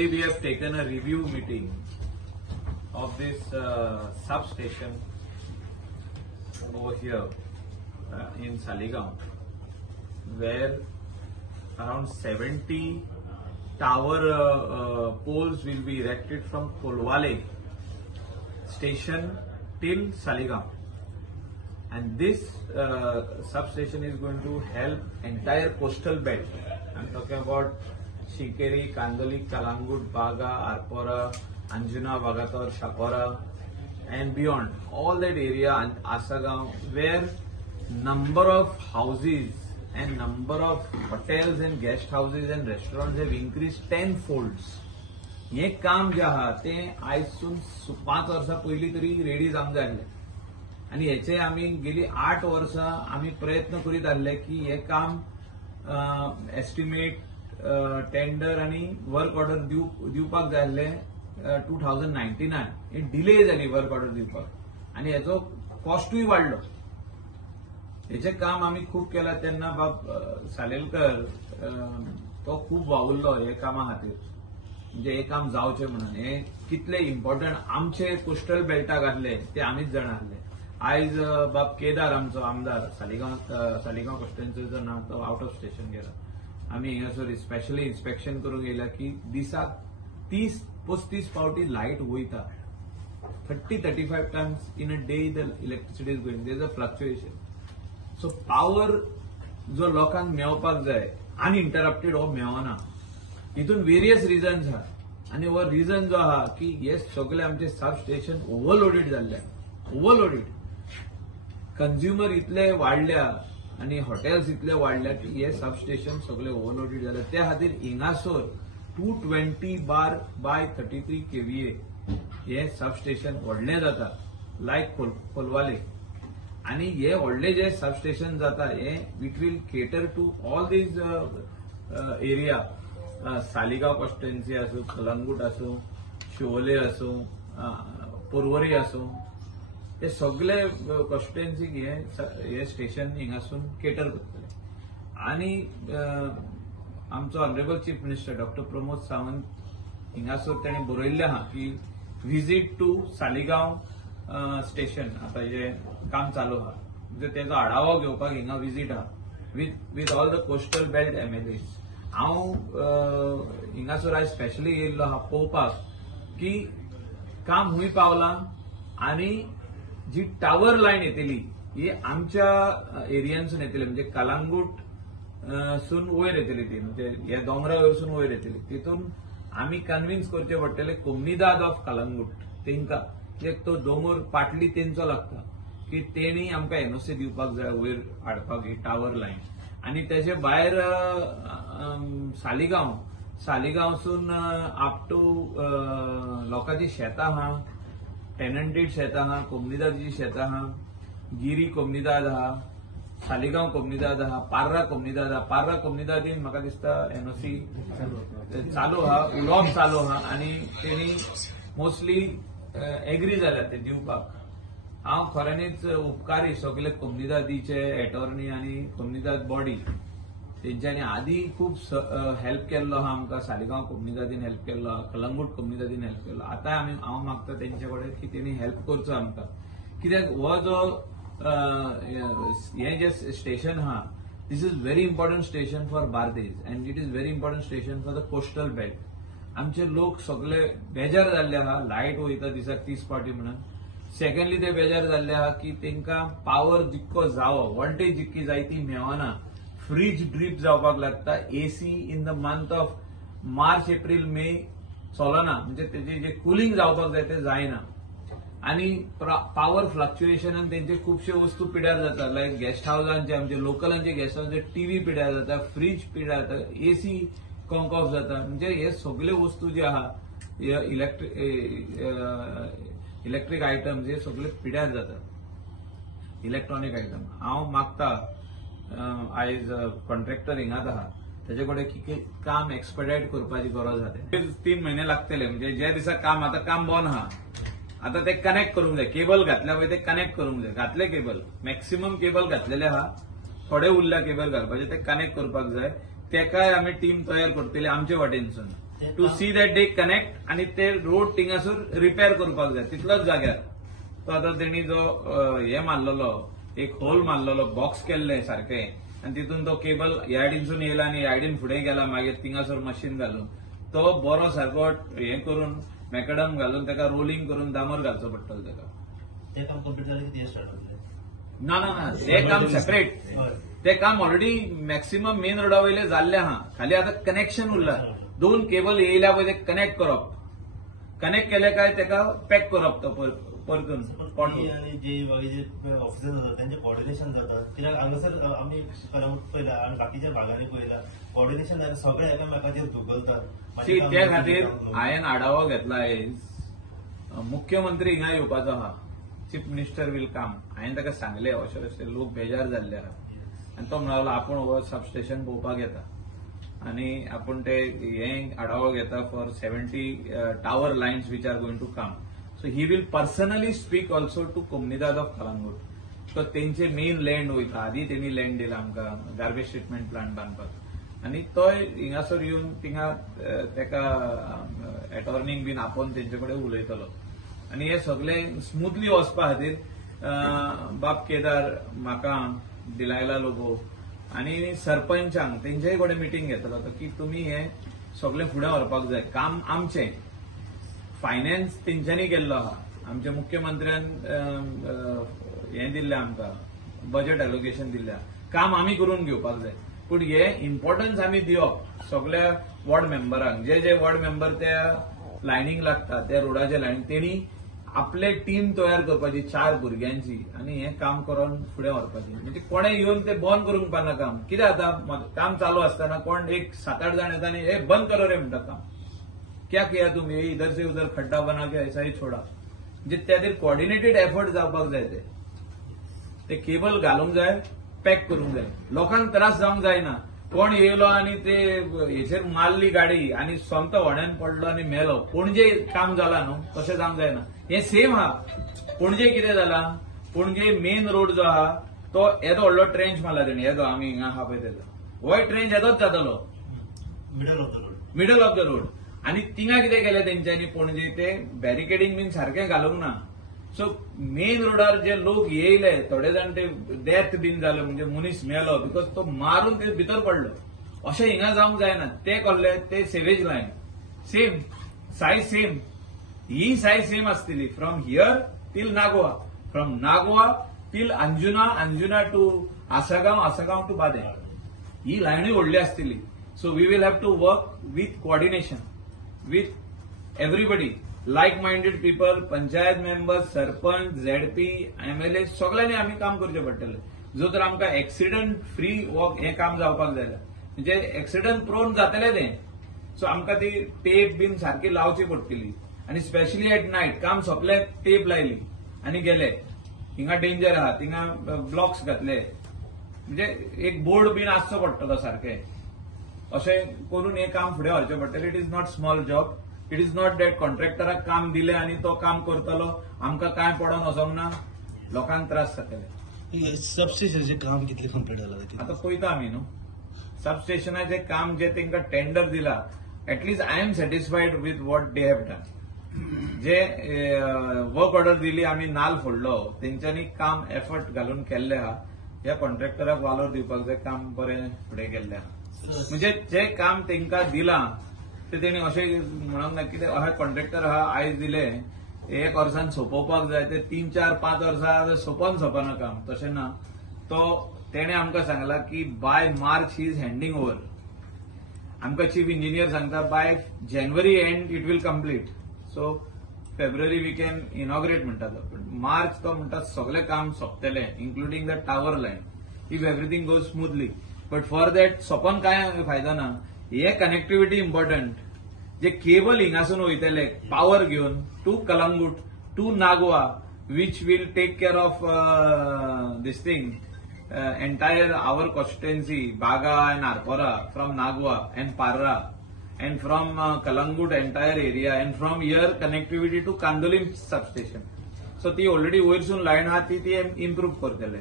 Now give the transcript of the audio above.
We have taken a review meeting of this substation over here in Saligaon, where around 70 tower poles will be erected from Kolwale station till Saligaon. And this substation is going to help entire coastal belt. I'm talking about Shikeri, Kandali, Kalangut, Baga, Arpora, Anjuna, Vagator, Shapora, and beyond. All that area and Asagaon, where number of houses and number of hotels and guest houses and restaurants have increased 10-folds. हे काम जे आहा ते आजसून 5 वर्सां पयलीं तरी ready जावंक जाय आसलें आनी हेचे आमी गेली 8 वर्सां आमी प्रयत्न करीत आसले की हे काम एस्टिमेट टेंडर आनी वर्क ऑर्डर दिवपाक जाय आसले 2019 हे डिले जाली वर्क ऑर्डर दिवपाक आनी हेचो कॉस्टूय वाडलो. हेचे काम आमी खूब केला तेन्ना बाब सालेलकर तो खूब वावुरलो हे कामा खातीर, म्हणजे हे काम जावचें म्हणून. हे कितले इम्पॉर्टंट आमचे कोस्टल बेल्टाक आसले ते आमीच जाणा आसले. आयज बाब केदार आमचो आमदार सालिगांव कॉन्स्टिट्युएन्सीचो ना तो आउट ऑफ स्टेशन गेला. आमी हिंगासर स्पेशली इन्स्पेक्शन करूंक येयला की दिसाक 30-35 फावटी लायट वयता. 30-35 Times in a day the electricity is going. There is a fluctuation. So power जो लोकांक मेळपाक जाय अनइंटरप्टेड हो मेळना. हितून वेरियस रिजन्स आहा आनी हो रिजन जो आहा की हे सगळे आमचे सबस्टेशन ओव्हरलोडेड जाल्ले. ओव्हरलोडेड कंज्युमर इतले वाडल्या आनी हॉटेल्स इतले वाडल्या की हे सबस्टेशन सगळे ओव्हरलोडेड जाले. त्या खातीर हिंगासर 220/33 kVA हे सबस्टेशन व्हडलें जाता लायक कोलवाले. आनी हे व्हडले जे सबस्टेशन जाता हे it will cater to all these area. Saligao constituency आसूं, कलंगूट आसूं, शिवोले आसूं, पर्वरी आसूं, हे सगळे कॉन्स्टिट्युएन्सीक हे स्टेशन हिंगासून केटर करतले. आनी आमचो honourable chief minister doctor Pramod Sawant हिंगासर ताणें बरयल्लें आहा की व्हिजीट टू सालिगांव स्टेशन. आता जे काम चालू आहा म्हणजे तेजो आढावो घेवपाक हिंगा व्हिजीट आहा with all the coastal belt MLAs. हांव हिंगासर आयज स्पेशली येयल्लो आहा पळोवपाक की काम खूंय पावलां आनी जी टावर लायन येतली ही आमच्या एरियांसून येतली, म्हणजे कलांगूट सून वयर येतली ती, म्हणजे ह्या दोंगरा वयरसून वयर येतली. तितून आमी कन्विन्स करचे पडटले कोम्युनिदाद ऑफ कलांगूट तेंका, एक तो दोंगर पाटली तेंचो लागता की तेणी आमकां NOC दिवपाक जाय वयर हाडपाक ही टावर लायन. आनी तेजे भायर सालिगांवसून आप टू लोकांची शेतां आहा, टेनंटेड शेतां आहा, कोम्युनिदादची शेतां आहा, गिरी कोम्युनिदाद आहा, सालिगांव कोम्युनिदाद आहा, पार्रा कोम्युनिदाद आहा. पार्रा कोम्युनिदादीन म्हाका दिसता NOC चालू आहा, उलोवप चालू आहा आनी तेणी मोस्टली एग्री जाल्यात ते दिवपाक. हांव खऱ्यांनीच उपकारी सगळे कोम्युनिदादीचे एटॉर्नी आनी कोम्युनिदाद बॉडी तेंच्यांनी आदी खूब हेल्प केल्लो आहा आमकां. सालिगांव कोम्युनिदादीन हेल्प केल्लो आहा, कलंगूट कोम्युनिदादीन हेल्प केल्लो. आतां हांव मागता तेंचे कडेन की तेणी हेल्प करचो आमकां, कित्याक हो जो हे जे स्टेशन आहा this is very important station for Bardez and it is very important station for the coastal belt. आमचे लोक सगळे बेजार जाल्ले आहा लायट वयता दिसाक 30 फावटी म्हणून. सेकंडली ते बेजार जाल्ले आहा की तेंकां पावर जितको जावो, वोल्टेज जितकी जाय ती मेळना. फ्रीज ड्रीप जावपाक लागता. AC in the month of March, April, May चलना, म्हणजे तेजे जे कुलिंग जावपाक जाय ते जायना. आनी पावर फ्लक्च्युएशनान तेंचे खुबशे वस्तू पिड्यार जाता, लायक गेस्ट हाऊसांचे आमचे लोकलांचे गेस्ट हाऊस टीव्ही पिड्यार जाता, फ्रीज पिड्यार जाता, AC कॉन्क ऑफ जाता. म्हणजे हे सगळे वस्तू जे आहा इलेक्ट्रीक आयटम्स हे सगळे पिड्यार जातात, इलेक्ट्रॉनिक आयटम. हांव मागता आयज कॉन्ट्रॅक्टर हिंगाच आहा तेजे कडेन की काम एक्सपेडायट करपाची गरज आहा. 3 महिने लागतले, म्हणजे ज्या दिसा काम आतां काम बंद आहा आता ते कनेक्ट करूंक जाय. केबल घातल्या पळय ते कनेक्ट करूंक जाय. घातले केबल, मॅक्सिमम केबल घातलेले आहा, थोडे उरल्या केबल घालपाचे ते कनेक्ट करपाक जाय. तेकाय आमी टीम तयार करतले आमचे वाटेनसून. To see that they connect आणि ते रोड थिंगासून रिपेअर करपाक जाय तितलोच जाग्यार. तो आता तेणी जो हे मारलेलो एक होल मारलेलो बॉक्स केल्ले सारखे आणि तितून तो केबल यार्डीनसून येयला आणि यार्डीन फुडें गेला मागीर थिंगासर मशीन घालून तो बरो सारको हे करून मॅकडम घालून ताका रोलिंग करून दामोर घालचो पडटलो ताका. ते काम कंप्लीट जालें की ते स्टार्ट जातलें? ना ते काम सेपरेट. ते काम ऑलरेडी मॅक्सिमम मेन रोडा वयले जाल्ले आहा. खाली आता कनेक्शन उरला. 2 केबल येयल्या पळय ते कनेक्ट करप. कनेक्ट केले काय ताका पॅक करप तो परतून. आणि जे ऑफिसर जातात त्यांचे कॉर्डिनेशन जातात कित्याक हांगासर आमी कलंगूट पळयला आणि बाकीच्या भागांनी पळयला कॉर्डिनेशन सगळे एकामेकाचेर धुकलतात. त्या खातीर हांवें आढावो घेतला आयज. मुख्यमंत्री हिंगा येवपाचो आहा. चीफ मिनिस्टर वील काम. हांवें ताका सांगले अशें अशें लोक बेजार जाल्ले आहा आनी तो म्हणालो आपूण हो सबस्टेशन पळोवपाक येता आनी आपूण ते हे आढावो घेता for 70 tower lines which are going to come. So he will personally speak also to कोमनीदाद ऑफ कलंगूट. तो तेंचे मेन लँड वयता. आदी तेणी लँड दिला आमकां गार्बेज ट्रिटमेंट प्लांट बांदपाक आनी तोय हिंगासर येवन थिंगा तेका अटॉर्नींक बीन आपोवन तेंचे कडेन उलयतलो आनी हे सगळे स्मुथली वचपा खातीर बाब केदार म्हाका दिलायला लोगो आनी सरपंचांक तेंच्याय कडेन मिटींग घेतलो की तुमी हे सगळे फुडें व्हरपाक जाय. काम आमचें. फायनान्स तेंच्यांनी केल्लो आहा. आमच्या मुख्यमंत्र्यान हें दिल्लें आमकां बजेट एलोकेशन दिल्लें आहा. काम आमी करून घेवपाक जाय पूण हे इम्पॉर्टन्स आमी दिवप सगळ्या वॉर्ड मेंबरांक. जे वॉर्ड मेंबर त्या लायनीक लागता त्या रोडाच्या लायनीक तेणी आपले टीम तयार करपाची 4 भुरग्यांची आनी हें काम करून फुडें व्हरपाचें. म्हणजे कोणें येवन ते बंद करूंक पाना काम. कितें जाता काम चालू आसतना कोण एक 7-8 जाण येता आनी हे बंद करो रे म्हणटा काम. क्या किया तुम ये इधर से उधर खड्डा बना के ऐसा ही छोड़ा. म्हणजे त्या खातीर कॉर्डिनेटेड एफर्ट जावपाक जाय. ते केबल घालूंक जाय पॅक करूंक जाय. लोकांक त्रास जावंक जायना. कोण येयलो आनी ते हेचेर मारली गाडी आनी सोमतो व्हड्यान पडलो आनी मेलो. पणजे काम जालां न्हू तशें जावंक जायना. हे सेम आहा. पणजे कितें जालां पणजे मेन रोड जो आहा तो येदो व्हडलो ट्रेंच मारला तेणी. येदो आमी हिंगा आहा पळय तेजो होय ट्रेंच येदोच जातलो मिडल ऑफ द रोड आनी थिंगा कितें केलें तेंच्यांनी पणजे ते बॅरिकेडींग बीन सारकें घालूंक ना. सो मेन रोडार जे लोक येयले थोडे जाण ते डेथ बीन जालो म्हणजे मनीस मेलो बिकॉज तो मारून ते भितर पडलो. अशें हिंगा जावंक जायना. ते कोल्ले ते sewage line same size same. ही सायज सेम आसतली from here till Nagoa. From Nagoa till Anjuna to Assagao to Badem. ही लायनूय व्हडली आसतली. So we will have to work with coordination with everybody, like-minded people, panchayat member, sarpanch, ZP, MLA सगळ्यांनी आम्ही काम करचे पडटले. जो तर आमकां एक्सिडंट फ्री वॉक हे काम जावपाक जाय म्हणजे एक्सिडंट प्रोन जातले ते. सो आमकां ती टेप बीन सारकी लावची पडटली आनी स्पेशली एट नायट काम सोंपले टेप लायली आनी गेले. हिंगा डेंजर आहा थिंगा ब्लॉक्स घातले म्हणजे एक बोर्ड बीन आसचो पडटलो सारखे. अशें करून हे काम फुडें व्हरचें पडटलें. It is not small job. It is not that कॉन्ट्रॅक्टराक काम दिलें आनी तो काम करतलो आमकां कांय पडोन वचोंक ना. लोकांक त्रास जातले. सबस्टेशनचें काम कितलें कंप्लीट जालां आतां पळयता आमी न्हू. सबस्टेशनाचें काम जे तांकां टेंडर tender at least I am satisfied with what they have done. जे वर्क ऑर्डर दिली आमी नाल फोडलो तेंच्यांनी काम एफर्ट घालून केल्ले आहा. ह्या कॉन्ट्रॅक्टराक वालोर दिवपाक जाय. काम बरें फुडें गेल्लें आहा. म्हणजे जे काम तांकां दिलां ते तेणी अशें म्हणूंक ना कितें अशे कॉन्ट्रॅक्टर आहा आयज दिले 1 वर्सान सोंपोवपाक जाय ते 3-4-5 वर्सां सोंपोवन सोंपना काम. तशें ना. तो तेणे आमकां सांगला की by March he is handing over. आमकां चीफ इंजिनियर सांगता बाय जानेवारी end it will complete. So फेब्रुवारी वी कॅन इनॉग्रेट म्हणटा तो. पण मार्च तो म्हणटा सगळें काम सोंपतलें including the tower line if everything goes smoothly. But for that सोंपोन कांय फायदो ना. हे कनेक्टिव्हिटी इम्पॉर्टंट. जे केबल हिंगासून वयतले पावर घेवन to Calangute to Nagoa which will take care of this thing entire our constituency Baga and Arpora from Nagoa and Parra and from Calangute entire area and from here connectivity to Candolim substation. So ती ऑलरेडी वयरसून line आहा ती improve करतले.